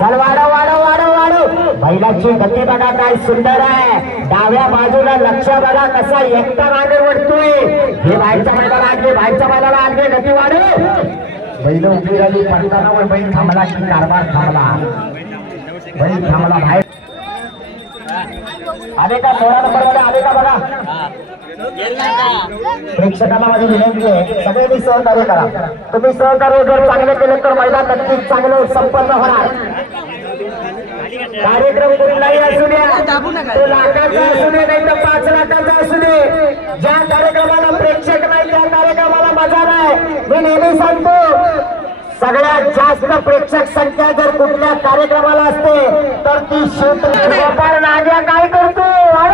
चल वाढव वाढव वाढव वाढव. बैलाची गती बघा काय सुंदर आहे. डाव्या बाजूला लक्ष बघा कसा एकटा मागे वळतोय. हे बाहेरच्या मैदानाला आणले बाहेरच्या मैदानाला आणले गती वाढव. बैल उभी राहिली पडतानावर बैल थांबला की कारभार थांबला. बैल थांबला बाहेर. आले का सोळा नंबरमध्ये आले का बघा. प्रेक्षकांना माझी विनंती आहे सगळ्यांनी सहकार्य करा. तुम्ही सहकार्य जर चांगले केले तर मैदान नक्कीच चांगलं संपन्न होणार. कार्यक्रम कुठलाही असू द्या. तो लाखाचा असू दे नाही तर पाच लाखाचा असू दे. ज्या कार्यक्रमाला प्रेक्षक नाही त्या कार्यक्रमाला मजा नाही. मी नेहमी सांगतो सगळ्यात जास्त प्रेक्षक संख्या जर कुठल्या कार्यक्रमाला असते तर ती व्यापार नाग्या काय करतो हा,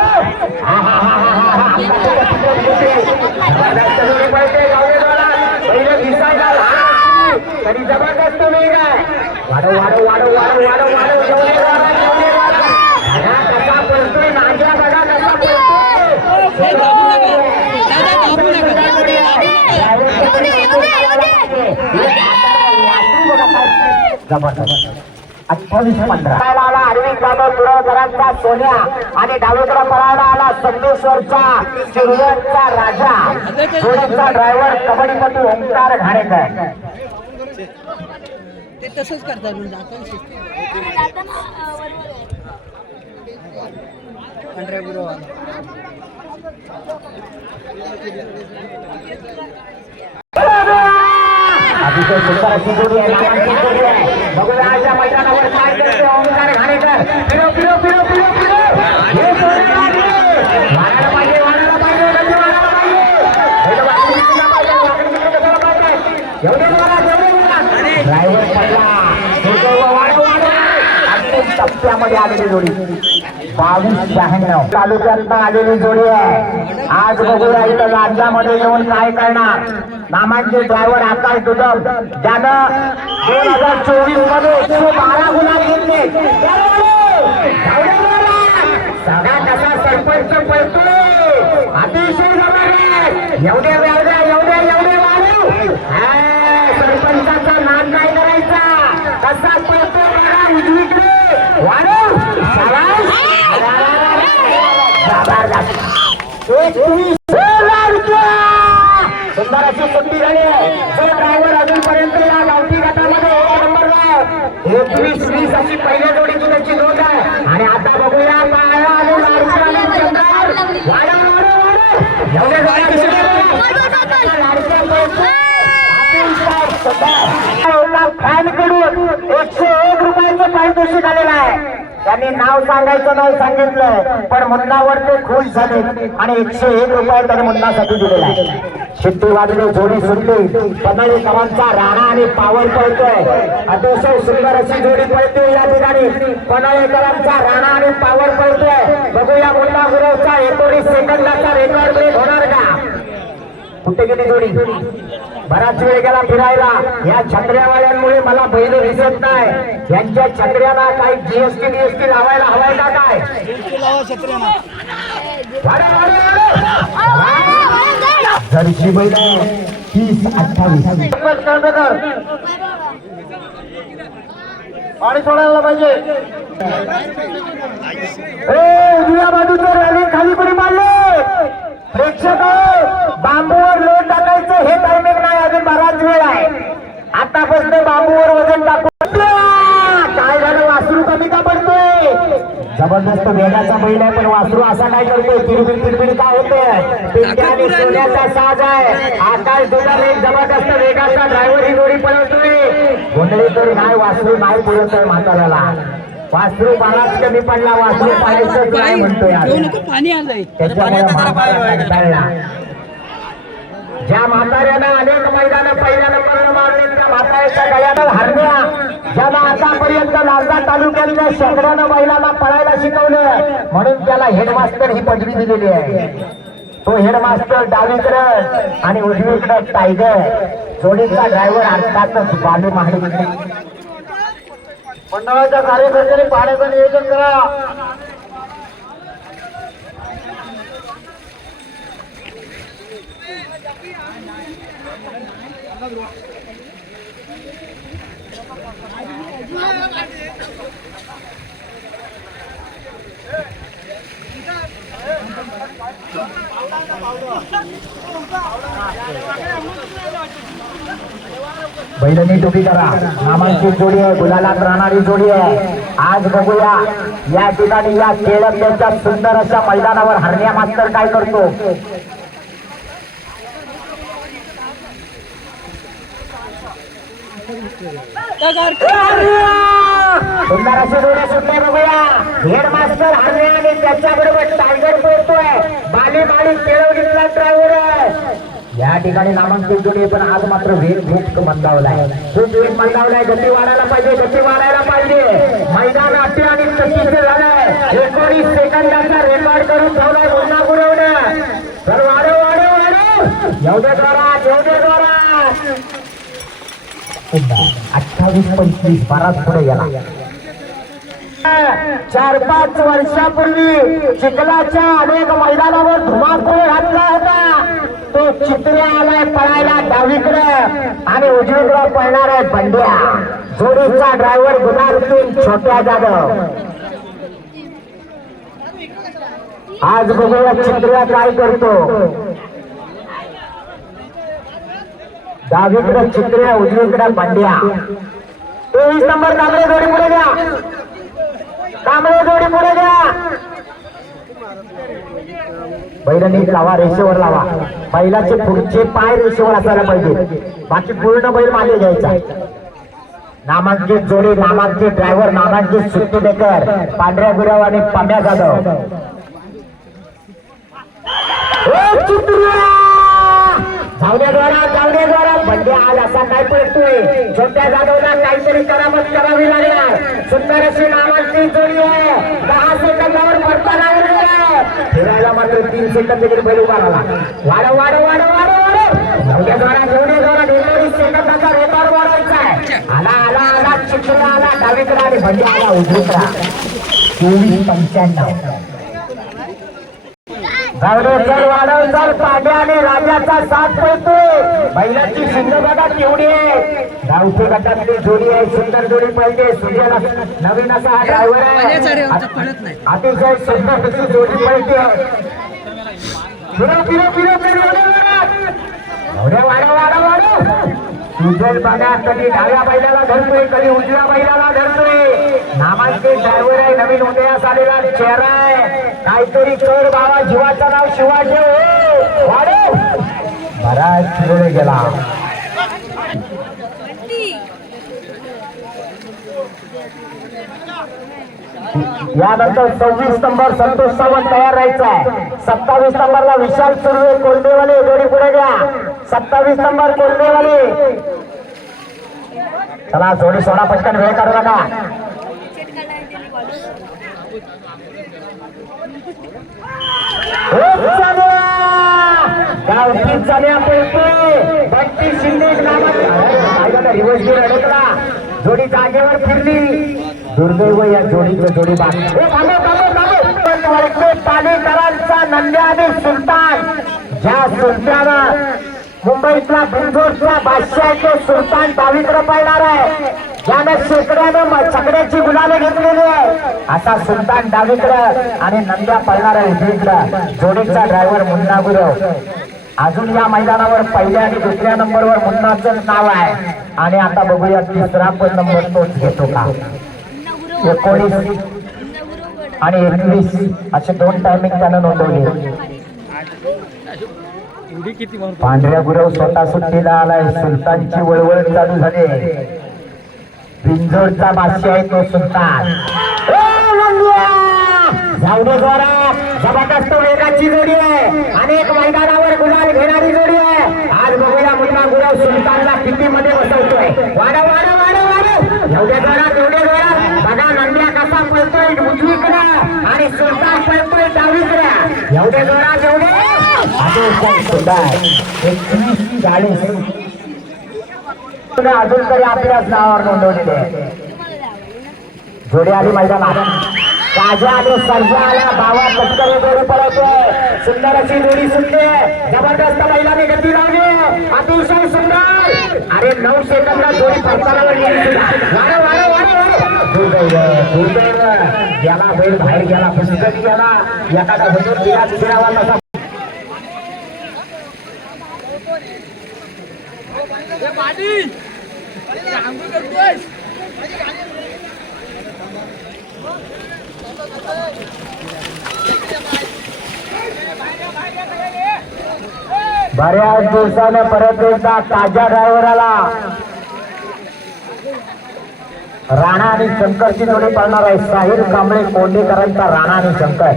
हा, हा, हा, हा, हा. जबरदस्त. तरी वाढव वाढव वाढव वाढव वाढव वाढव कसा नाग्या बघा कसा अठ्ठावीस पंधरा आला अरविंद जाधव तुरळकरांचा सोन्या आणि डावीकडे पळायला आला संदेश्वरचा चिरवणचा राजा. जोडीचा ड्रायव्हर कबड्डीपटू ओंकार घाणेकर. ते तसंच करतात म्हणजे आपण शिस्त- पांढऱ्या गुरुवाला अतिशय सुंदर अशी जोडी आहे जोडी आहे. बघूया आज मैदानावर काय करते ओंकार घाणेकर. फिरो फिरो फिरो फिरो फिरो. हे जोडी वाढायला पाहिजे वाढायला पाहिजे गती वाढायला पाहिजे. हे तर वाकडी पाहिजे, वाकडी कशाला पाहिजे? एवढे एवढे ड्रायव्हर पडला. टप्प्यामध्ये आलेली जोडी. बावीस शहाण्णव. तालुक्यात आलेली जोडी आहे. आज बघूया इथं राज्यामध्ये येऊन काय करणार. नामांचे ड्रायव्हर आकाश दुदम ज्यानं दोन हजार चोवीसमध्ये एकशे बारा गुन्हा घेतले सगळा कसा सरपंच अतिशय जबरदस्त. एवढे एवढे वाढव सरपंचाचा नाद नाही करायचा. कसा पळतो बघा उजवीकडे. वाढव जबरदस्त. बाराशे सुट्टी झाली आहे. जो ड्रायव्हर अजूनपर्यंत या गावठी गटामध्ये एक नंबरला एकवीस वीस अशी पहिल्या जोडीची त्याची नोंद आहे. आणि आता बघूया पाया आणि लाडकी आणि वाडा वाडा वाडा. एवढे पैसे फॅनकडून एकशे एक रुपयाचं पारितोषिक आलेलं आहे. त्यांनी नाव सांगायचं नाही सांगितलं पण मुन्नावर ते खुश झाले आणि एकशे एक रुपये त्यांनी मुन्नासाठी दिलेला शिट्टी वाजले जोडी सुटली. पदळी कमांचा राणा आणि पावर पळतोय. अतिशय सुंदर अशी जोडी पळते या ठिकाणी. पनळेकरांचा राणा आणि पावर पळतोय. बघूया मुन्ना गुरवचा एकोणीस सेकंदाचा रेकॉर्ड ब्रेक होणार का? कुठे गेली जोडी? बराच वेळ गेला फिरायला. या छत्र्यावाल्यांमुळे मला बैल दिसत नाही. यांच्या छत्र्याला काही जीएसटी बीएसटी लावायला हवाय का काय. जर्सी बैल तीस अठ्ठावीस. पाणी सोडायला पाहिजे. उजव्या बाजूचं रॅली खाली कोणी मारले? प्रेक्षक बांबूवर लोट टाकायचं हे टायमिंग बराच वेळ आहे. आतापासून बांबूवर वजन टाकू. काय झालं? वासरू कमी का पडतोय? जबरदस्त वेगाचा बैल आहे पण वासरू असा काय करतोय. तिरबिड तिरबिड का होतोय? सोन्याचा साज आहे. आकाश दुधार एक जबरदस्त वेगाचा ड्रायव्हर ही जोडी पळवतोय. गोंधळी तर नाही वासरू नाही पुरत आहे म्हाताऱ्याला. वासरू बराच कमी पडला वासरू पाहायचं काय म्हणतोय त्याच्यामुळे. ज्या म्हाताऱ्यानं अनेक मैदान पहिल्या नंबरवर मारले त्या म्हाताऱ्याच्या गळ्यानं हरण्या ज्यानं आतापर्यंत लालदा तालुक्यातल्या शेकड्यानं महिलांना पळायला शिकवलं म्हणून त्याला हेडमास्टर ही पदवी दिलेली आहे. तो हेडमास्टर डावीकडं आणि उजवीकडं टायगर. जोडीचा ड्रायव्हर अर्थातच बालू महाडी मंडळाच्या कार्यकर्त्यांनी पाण्याचं नियोजन करा. बैलनी टोपी करा नामांकित जोडी आहे गुलालात राहणारी जोडी आहे. आज बघूया या ठिकाणी या केळंब्याच्या सुंदर अशा मैदानावर हरण्या मास्तर काय करतो? सुंदर असे जोडी सुटले बघूया हेड मास्टर हरण्या आणि त्याच्याबरोबर टायगर पोहोचतोय बाली बाली केळवलीतला ड्रायव्हर या ठिकाणी नामांकित जोडी पण आज मात्र वेग खूप मंदावलाय खूप वेग मंदावलाय गती वाढायला पाहिजे गती वाढायला पाहिजे मैदान अति आणि चकीचे झालंय एकोणीस सेकंदाचा रेकॉर्ड करून ठेवलाय गुन्हा पुरवणं तर वाढव वाढव वाढव येऊ दे जोरात येऊ दे जोरात अठ्ठावीस पंचवीस बाराच पुढे गेला चार पाच वर्षापूर्वी चिखलाच्या अनेक मैदानावर धुमाकूळ घातला होता. तो चित्रे आलाय पळायला डावीकडे आणि उजवीकडे पळणार आहे बंड्या. जोडीचा ड्रायव्हर गुलाब सिंग छोट्या जाधव. आज बघूया चित्र्या काय करतो. डावीकडे चित्र्या उजवीकडे पांड्या. तेवीस नंबर कांबळे जोडी पुढे द्या कांबळे जोडी पुढे द्या बैल लावा रेषेवर लावा. बैलाचे पुढचे पाय रेषेवर असायला पाहिजे. बाकी पूर्ण बैल मागे घ्यायचा. नामांकित जोडी नामांकित ड्रायव्हर नामांकित सुट्टीदेकर पांढऱ्या गुराव आणि पांढ्या जाधव. ए, चित्र्या! धावण्याद्वारा धावण्याद्वारा बंडे आज असा काय पडतोय. छोट्या जाधवला काहीतरी करामत करावी लागणार. सुंदर अशी नावाची जोडी आहे. दहा सेकंदावर पडता आहे. फिरायला मात्र तीन सेकंद देखील बैल उभा राहिला. वाढव सेकंदाचा रेकॉर्ड वाढवायचा आहे. आला आला आला. चित्र आला. डावीकडे आणि बंडे आला. उजवीकडा. चोवीस पंच्याण्णव. चल वाढव चल पाड्या आणि राजाचा साथ पळतोय बैलाची शिंग बघा केवढी आहे. गावठी गटातली जोडी आहे सुंदर जोडी पाहिजे. अस- नवीन असा हा ड्रायव्हर आहे. अतिशय सुंदर जोडी पाहिजे. फिरो फिरो फिरो फिरो वाढव वाढव वाढव वाढव सुजल बघा कधी डाव्या बैलाला धरतोय कधी उजव्या बैलाला धरतोय. नामांकित ड्रायव्हर आहे नवीन उदयास आलेला चेहरा आहे. काहीतरी कर बाबा जीवाचं नाव शिवाजी हो. वाढव. बराच पुढे गेला. यानंतर सव्वीस नंबर संतोष सावंत तयार राहायचा आहे. सत्तावीस नंबरला विशाल सुर्वे कोल्हेवाले जोडी पुढे घ्या. सत्तावीस नंबर कोल्हेवाले चला जोडी सोडा पटकन वेळ करू नका. गावठी चाल्या बंटी शिंदे नावात रिवर्स अडकला जोडी जागेवर फिरली दुर्दैव या जोडीचं जोडी बाग पालेकरांचा नंद्या आणि सुलतान ज्या सुलतानं मुंबईतला बिंदोरचा बादशाह सुलतान डावीकडे पळणार आहे. ज्यानं शेकड्यानं छकड्याची गुलाले घेतलेली आहे. असा सुलतान डावीकडं आणि नंद्या पळणार उजवीकडं. जोडीचा ड्रायव्हर मुन्ना गुरव. अजून या मैदानावर पहिल्या आणि दुसऱ्या नंबरवर मुन्नाचं नाव आहे. आणि आता बघूया तिसरा पण नंबर तोच घेतो का? एकोणीस आणि एकवीस असे दोन टायमिंग त्यानं नोंदवले. पांढऱ्या गुरव स्वतः सुट्टीला आलाय. सुलतानची वळवळ चालू झाली. बिंजोडचा बादशाह आहे तो सुलतान. जाऊ दे जोरात. जबरदस्त वेगाची जोडी आहे. अनेक मैदानावर गुलाल घेणारी जोडी आहे. आज बघूया मुलगा गुरव सुलतानला किती मध्ये बसवतोय. वाढव वाढव वाढव वाढव. एवढ्या जोरात एवढ्या जोरात बघा नंद्या कसा पळतोय उजवीकडे आणि सुलतान पळतोय डावीकडे. एवढ्या जोरात एवढे एकवीस चाळीस अजून तरी आपल्याच नावावर नोंदवलेले आहे जोडी आली मैदानात. राजा आणि सर्जा आला बाबा पटकन जोडी पळवतोय. सुंदर अशी जोडी सुटते. जबरदस्त महिलाने गती लावली. अतिशय सुंदर. अरे नऊ सेकंदात जोडी पडताना वाढव वाढव गेला बैल बाहेर गेला पुस्तक गेला. एखादा हजूर तिलाच फिरावा तसा बऱ्याच दिवसानं परत एकदा ताज्या ड्रायव्हराला. राणा आणि शंकरची जोडी पळणार आहे. साहिर कांबळे कोंडेकरांचा राणा आणि शंकर ए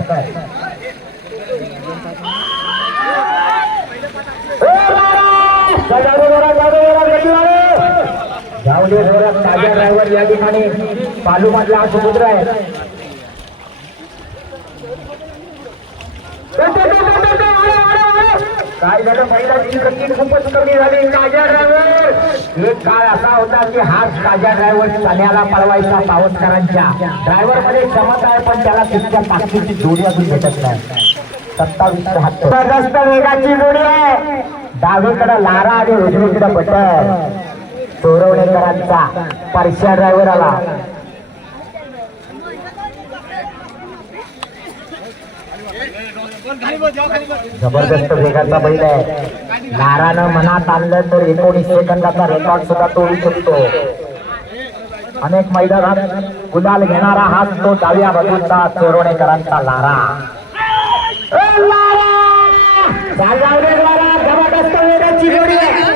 राणा! जाऊ दे जरा, जाऊ दे जरा, गल्लीवाले! दे जरा, ताज्या ड्रायव्हर या ठिकाणी पालू मधला हा समुद्र आहे. काय झालं? महिलांची गती खूपच कमी झाली. ताज्या ड्रायव्हर एक काळ असा होता की हाच ताज्या ड्रायव्हर चाल्याला पळवायचा पावसकरांच्या ड्रायव्हरमध्ये क्षमता आहे पण त्याला तितक्या ताकदीची जोडी अजून भेटत नाही. सत्तावीस वेगाची जोडी आहे. डावीकडे लारा आणि उजवीकडे बटर चोरवणेकरांचा परश्या ड्रायव्हर आला. जबरदस्त वेगाचा बैल आहे. नारानं मनात आणलं तर एकोणीस सेकंदाचा रेकॉर्ड सुद्धा तोडू शकतो. अनेक मैदानात गुलाल घेणारा हाच तो डाव्या बाजूचा चोरवणेकरांचा लारा. लारा, जबरदस्त वेगाची जोडी आहे.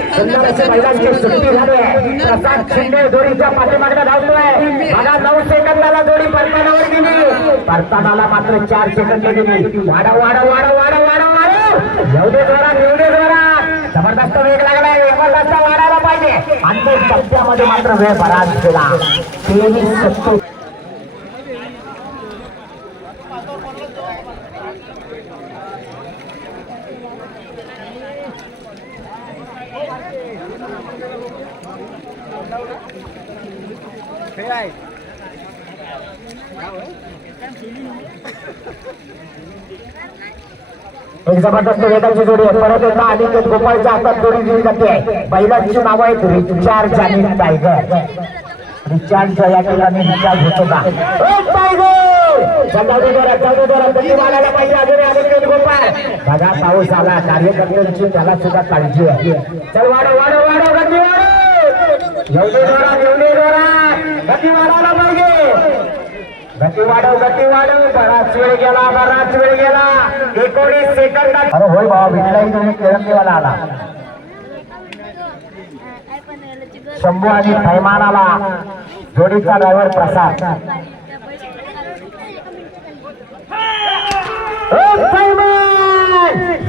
प्रसाद शिंदे जोडीच्या धावतोय. नऊ सेकंदाला जोडी परतानावर गेली. परतानाला मात्र चार सेकंद गेली. वाढव वाढव वाढव वाढव वाढव वाढव. एवढे जोरात एवढे जोरात. जबरदस्त वेग लागलाय. जबरदस्त वाढायला पाहिजे. अंतिम टप्प्यामध्ये मात्र वेळ बराच गेला. तेवीस सत्तर एक जबरदस्त वेगाची जोडी आहे. परत एकदा अनिकेत गोपाळच्या हातात जोडी दिली जाते. बैलांची नाव आहेत रिचार्ज आणि टायगर. रिचार्ज या ठिकाणी रिचार्ज होतो का? ए, बघा पाऊस आला. कार्यकर्त्यांची त्याला सुद्धा काळजी आहे. चल वाढव वाढव वाढव गती वाढव! एवढे जोरात एवढे जोरात. गती मारायला पाहिजे. गती वाढव गती वाढव बराच वेळ गेला बराच वेळ गेला एकोणीस सेकंदात अरे होय बाबा विठलाई तुम्ही केळंदेवाला आला शंभू आणि थैमानाला जोडीचा ड्रायव्हर प्रसाद!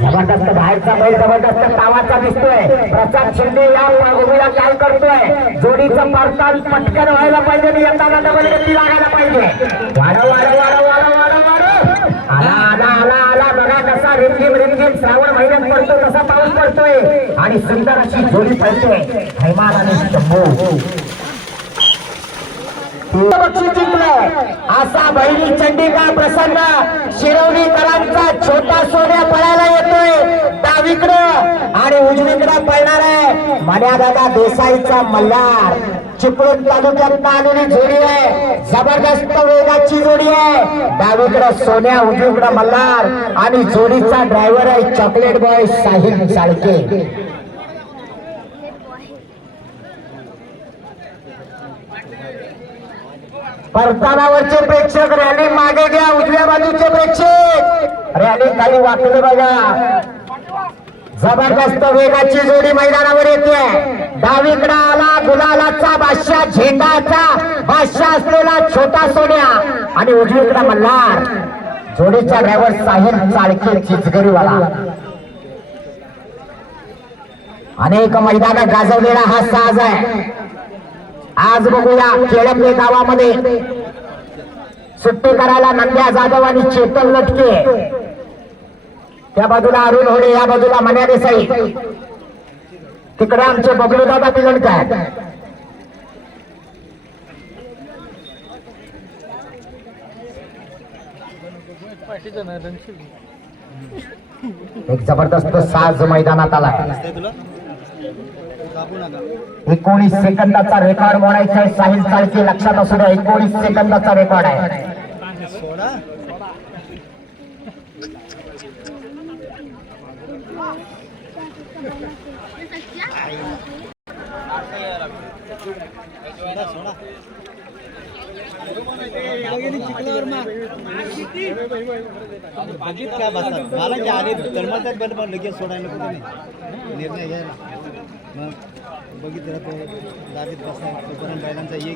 जबरदस्त बाहेरचा बैल जबरदस्त तावाचा दिसतोय. प्रसाद शिंदे या उभीला काय करतोय? जोडीचं परताल पटकन व्हायला पाहिजे आणि येताना डबल गती लागायला पाहिजे. वाढव वाढव वाढव वाढव वाढव आला आला आला आला. बघा कसा रिमझिम रिमझिम श्रावण महिन्यात पडतो तसा पाऊस पडतोय. आणि सुंदर अशी जोडी पडते. हैमान आणि शंभू. असा बहिणी चंडिका प्रसन्न. शिरवणीकरांचा छोटा सोन्या पळायला येतोय. डावीकडं आणि उजवीकडं पळणार आहे. मन्यादादा देसाईचा मल्हार. चिपळूण तालुक्यात आलेली जोडी आहे. जबरदस्त वेगाची जोडी आहे. डावीकडं सोन्या उजवीकडं मल्हार. आणि जोडीचा ड्रायव्हर आहे चॉकलेट बॉय साहिल साळके परतानावरचे प्रेक्षक रॅली मागे घ्या उजव्या बाजूचे प्रेक्षक. रॅली खाली वाकले बघा. जबरदस्त वेगाची जोडी मैदानावर येते. डावीकडा आला गुलालाचा बादशाह झेंडाचा बादशाह असलेला छोटा सोन्या आणि उजवीकडे मल्हार. जोडीचा ड्रायव्हर साहिल चाळके चिचगरीवाला. अनेक मैदानात गाजवलेला हा साज आहे. आज बघूया खेड्यातले गावामध्ये सुट्टी करायला नंद्या जाधव आणि चेतन लटके. त्या बाजूला अरुण होडे या बाजूला मन्या देसाई तिकडे आमचे बबलू दादा पिलणकर एक जबरदस्त साज मैदानात आला. एकोणीस सेकंदाचा रेकॉर्ड मोडायचा आहे. साहिल चाळके लक्षात असू द्या एकोणीस सेकंदाचा रेकॉर्ड आहे. चिखलावर काय बसा मला जे आले तळमळतात बरं पण लगेच सोडायला कुठे निर्णय घ्यायला. मग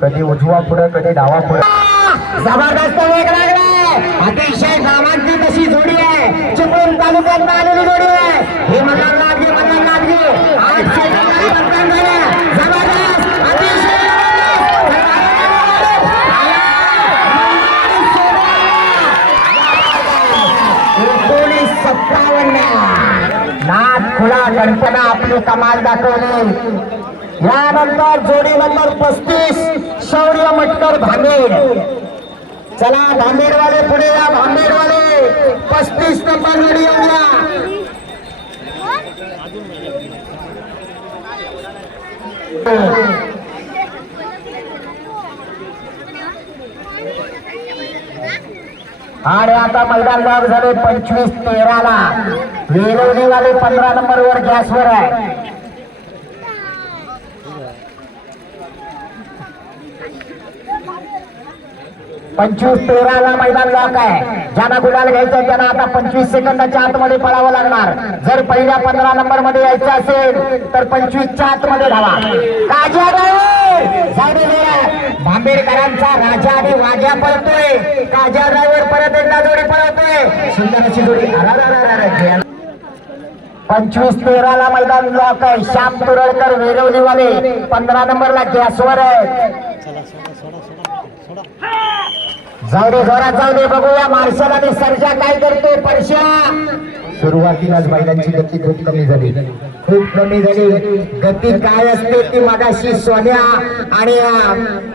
कधी उजवा पुढे कधी डावा पुढे. जबरदस्त वेग लागलाय अतिशय नामांची तशी जोडी आहे. चिपळूण तालुक्यात आलेली जोडी आहे. हे मल्हार आठ जबरदस्त अतिशय एकोणीस सत्तावन्न. नाथ खुला गणपना आपली कमाल दाखवली. यानंतर जोडी नंबर पस्तीस शौर्य मटकर भांबेड चला भांबेडवाले पुढे या भांबेडवाले पस्तीस नंबर जोडी येऊन या. आणि आता मैदान लाभ झाले पंचवीस तेराला. वेलवणीवाले पंधरा नंबर वर गॅसवर आहे. पंचवीस तेराला मैदान लॉक आहे. ज्यांना गुलाल घ्यायचं त्यांना आता पंचवीस सेकंदाच्या आतमध्ये पळावं लागणार. जर पहिल्या पंधरा नंबरमध्ये यायचं असेल तर पंचवीसच्या आतमध्ये धावा. काजा भांबेडकरांचा राजा आणि वाजा पळतोय. काजा ड्रायव्हर परत एकदा जोडी पळतोय सुंदर अशी जोडी. पंचवीस तेराला मैदान लॉक आहे श्याम तुरळकर वेरवलीवाले पंधरा नंबरला गॅसवर आहे चला जाऊ दे जाऊ दे बघूया मार्शल आणि सर्जा काय करतोय. परशा सुरुवातीलाच बैलांची गती खूप कमी झाली. खूप कमी झाली. गती काय असते ती मगाशी सोन्या आणि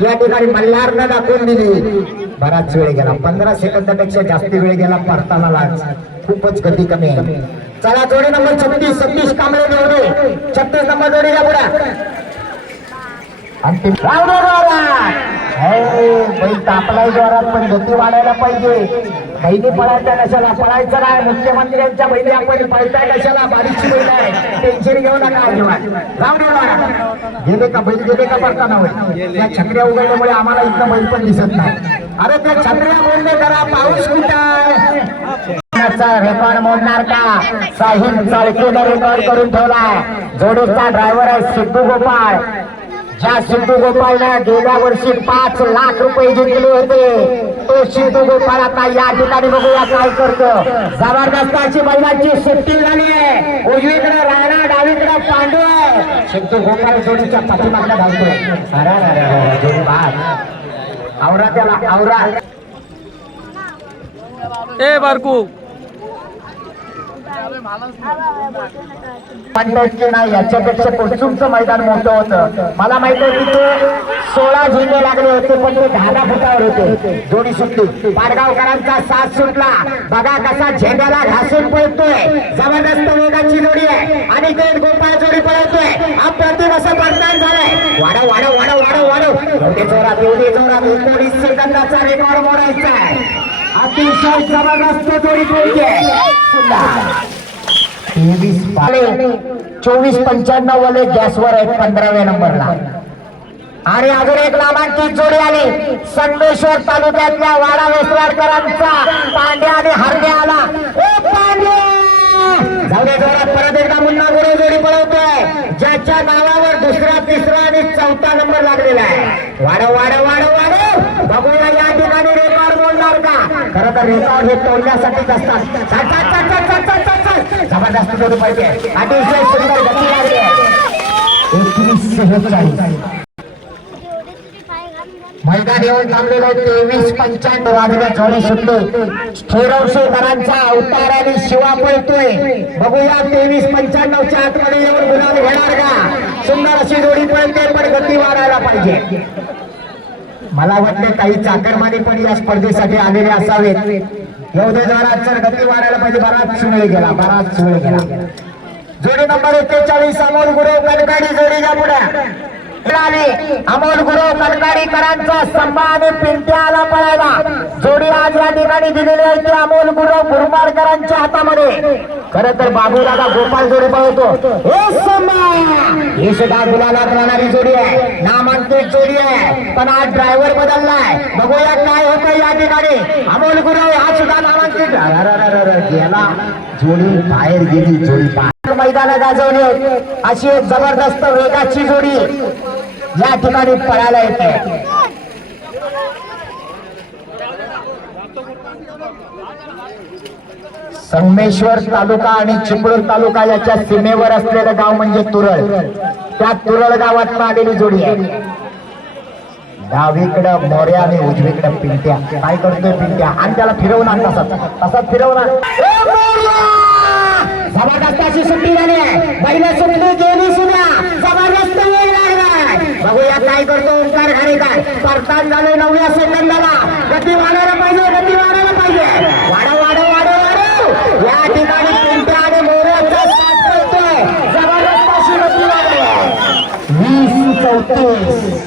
या ठिकाणी मल्हारनं दाखवून दिली. बराच वेळ गेला. पंधरा सेकंदापेक्षा जास्त वेळ गेला परतानालाच खूपच गती कमी आहे. चला जोडी नंबर छत्तीस. सत्तीस कांबळे निवडे छत्तीस नंबर जोडीला पुढे. आणि राव रे जोरात. हो, बैल तापलाय जोरात पण गती वाढायला पाहिजे. बहिणी पळायच्या कशाला? पळायचं नाही. मुख्यमंत्र्यांच्या बहिणी आपण पळताय कशाला? बारीकची बैल आहे. टेन्शन घेऊ नका अजिबात. राव गेले का बैल? गेले का पडताना होईल त्या छत्र्या उघडल्यामुळे आम्हाला इथं बैल पण दिसत नाही. अरे त्या छत्र्या बोलले करा पाऊस कुठं आहे? रेकॉर्ड मोडणार का? साहिल चाळकेनं रेकॉर्ड करून ठेवला. जोडीचा ड्रायव्हर आहे सिद्धू गोपाळ. ज्या सिद्धू गोपाळनं गेल्या वर्षी पाच लाख रुपये जिंकले होते तो सिद्धू गोपाळ आता या ठिकाणी बघूया काय करतो. जबरदस्त अशी बैलांची सुट्टी झाली आहे. उजवीकडे राणा डावीकडे पांडू सिद्धू गोपाळ जोडीच्या पाठीमागला धावतोय. अरे अरे अरे, हो, हो, त्याला औरा ए बारकू. पंचायतचे नाही याच्यापेक्षा कोचूमचं मैदान मोठं होतं. मला माहीत आहे की ते सोळा झेंडे लागले होते पण ते दहा फुटावर होते. जोडी सुटली पाडगावकरांचा साथ सुटला. बघा कसा झेंड्याला घासून पळतोय. जबरदस्त वेगाची जोडी आहे. आणि ते गोपाळ जोडी पळतोय. अप्रतिम असं मतदान झालंय. वाढव वाढव वाढव वाढव वाढव. एवढे जोरात एवढे जोरात एकोणीस सेकंदाचा रेकॉर्ड मोडायचा आहे. अतिशय जबरदस्त जोडी पळते सुंदर. चोवीस पंच्याण्णव वाले गॅसवर आहेत पंधराव्या नंबरला. आणि अजून एक नामांकित जोडी आली. संगमेश्वर तालुक्यातल्या वाडा वेसवाडकरांचा पांड्या आणि हरण्या आला. ओ पांड्या! दे जोरात परत एकदा मुन्ना गुरु जोडी पळवतोय. ज्याच्या नावावर दुसरा तिसरा आणि चौथा नंबर लागलेला आहे. वाढव वाढव वाढव वाढव. बघूया या ठिकाणी रेकॉर्ड का? खरं तर रेकॉर्ड हे तोडण्यासाठीच असतात. जबरदस्त जोडी पाहिजे. अतिशय सुंदर गती लागली एकवीस सेहेचाळीस. मैदान येऊन थांबलेलं तेवीस पंच्याण्णव वाजल्या जोडी सुटली. थोरवशेकरांचा अवतार आणि शिवा पळतोय. बघूया तेवीस पंच्याण्णवच्या आतमध्ये येऊन गुलाल घेणार का? सुंदर अशी जोडी पळते पण गती वाढायला पाहिजे. मला वाटले काही चाकरमाने पण या स्पर्धेसाठी आलेले असावेत. एवढे जोरात जर गती वाढायला पाहिजे. बराच वेळ गेला बराच वेळ गेला. जोडी नंबर एक्केचाळीस अमोल गुरव कणकाडी जोडीच्या पुढे. आले अमोल गुरु कणकाडीकरांचा संभा आणि पिंट्याला पळायला जोडी आज या ठिकाणी दिलेली आहे ती अमोल गुरु गुरुमारकरांच्या हातामध्ये. खर तर बाबूदादा गोपाल जोडी पळवतो ही सुद्धा गुलाला राहणारी जोडी आहे. नामांकित जोडी आहे. पण आज ड्रायव्हर बदललाय. बघूया काय होत या ठिकाणी. अमोल गुरु हा सुद्धा नामांकित. गेला जोडी बाहेर गेली जोडी मैदानात मैदान गाजवले अशी एक जबरदस्त वेगाची जोडी या ठिकाणी पळायला येते संगमेश्वर तालुका आणि चिपळूण तालुका याच्या सीमेवर असलेलं गाव म्हणजे तुरळ. त्या तुरळ गावात आलेली जोडी आहे. डावीकडं मोर्या आणि उजवीकडं पिंट्या. काय करतोय पिंट्या? आणि त्याला फिरवून आण तसाच तसाच फिरवून आण. सुट्टी झाली आहे. पहिल्या सुट्टी गेली सुद्धा. जबरदस्त बघूया काय करतो ओंकार घारेकर. परतान झाले नवव्या सेकंदाला. गती वाढायला पाहिजे गती वाढायला पाहिजे. वाढव वाढव वाढव वाढव. या ठिकाणी पिंट्या आणि मोर्याचा साथ करतोय? जबरदस्त अशी गती वाढली वीस चौतीस.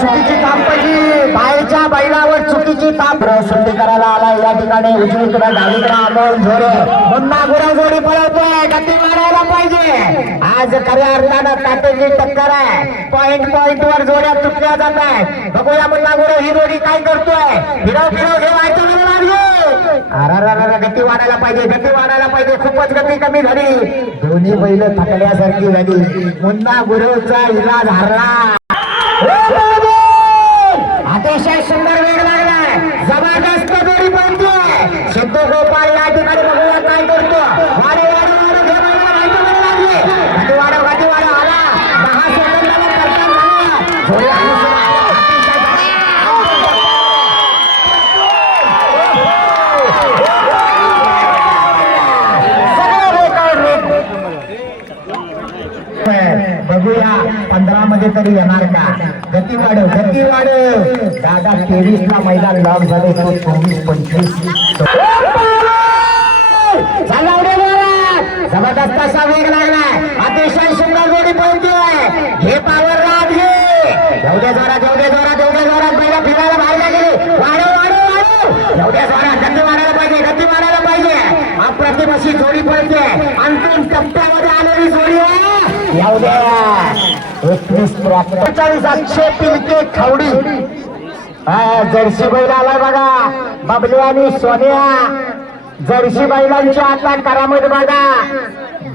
चुकीची काम पडली. बाहेरच्या बैलावर चुकीची ताप. सुट्टी करायला आला या ठिकाणी उजवीकडे डावीकडे आंदोलन झोरे पुन्हा गुरव जोडी पळवतोय. गती मारायला पाहिजे. आज खऱ्या अर्थानं काटेची टक्कर आहे. पॉइंट पॉइंट वर जोड्या तुटल्या जात आहे. बघूया मुला गुरु ही जोडी काय करतोय? फिरव फिरव घेवायचं गती वाढायला पाहिजे गती वाढायला पाहिजे. खूपच गती कमी झाली. दोन्ही बैल थकल्यासारखी झाली. मुन्ना गुरुचा इलाज हरला. अतिशय सुंदर वेगळा लागलाय जबरदस्त जोडी पळतोय सिद्धू गोपाळ या ठिकाणी बघूया काय करतो वाडे वाडे वाडे घे बैलाला माहिती मला लागली गती वाढव गती वाढव आला दहा सेकंदाला करताना झाला. जोडी आली सुद्धा. सगळं रेकॉर्ड रेकॉर्ड. बघूया पंधरा येणार का? गती वाढव गती वाढव दादा तेवीस ला मैदान लॉक झाले तो चोवीस पंचवीस. जबरदस्त असा वेग लागलाय. अतिशय सुंदर जोडी पळतोय हे पावर रात घे. जेवढ्या जोरात जेवढ्या जोरात जेवढ्या जोरात. पहिला फिरायला बाहेर गेली. वाढव वाढव वाढव. जेवढ्या जोरात. गती मारायला पाहिजे गती मारायला पाहिजे. अप्रतिम अशी जोडी पळते. अंतिम टप्प्यामध्ये आलेली जोडी आहे. येऊ द्या अक्षय पिलके खवडी. हा, जर्सी बैल आलाय बघा. बबली आणि सोनिया. जर्सी बैलांच्या आता करामत बघा.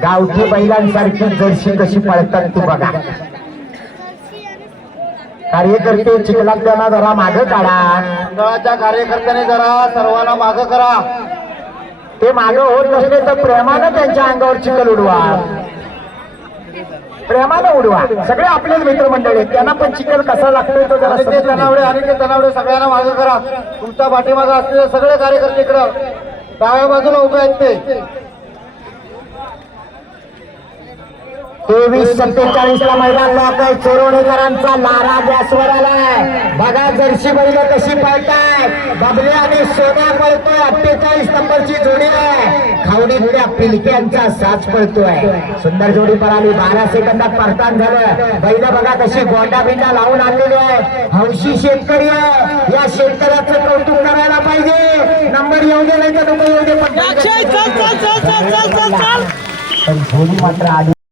गावठी बैलांसारखी जर्सी कशी पळतात ती बघा. कार्यकर्ते चिखलात त्यांना जरा मागं काढा. मंडळाच्या कार्यकर्त्याने जरा सर्वांना मागं करा. ते मागं होत नसले तर प्रेमानं त्यांच्या अंगावर चिखल उडवा. प्रेमानं उडवा. सगळे आपलेच मित्रमंडळी आहेत. त्यांना पण चिखल कसा लागतोय तो जरा समजून घ्या. तनावडे आणि ते तनावडे सगळ्यांना मागं करा. तुमच्या पाठीमागं असलेले सगळे कार्यकर्ते इकडं. डाव्या बाजूला उभे आहेत ते. तेवीस सत्तेचाळीस ला मैदान आहे चोरवणेकरांचा लारा गॅसवर आलाय. बघा जर्सी बैल कशी पळताय बबले आणि सोन्या पळतोय. अठ्ठेचाळीस नंबरची जोडी आहे. खावडीतल्या पिलक्यांचा साच पळतोय. सुंदर जोडी पळाली बारा सेकंदात परतान झालं. बैल बघा कशी गोंडा बिंडा लावून आणलेली आहे हौशी शेतकरी आहे. या शेतकऱ्याचं कौतुक करायला पाहिजे. नंबर येऊ दे नाही तर नको येऊ दे पण मात्र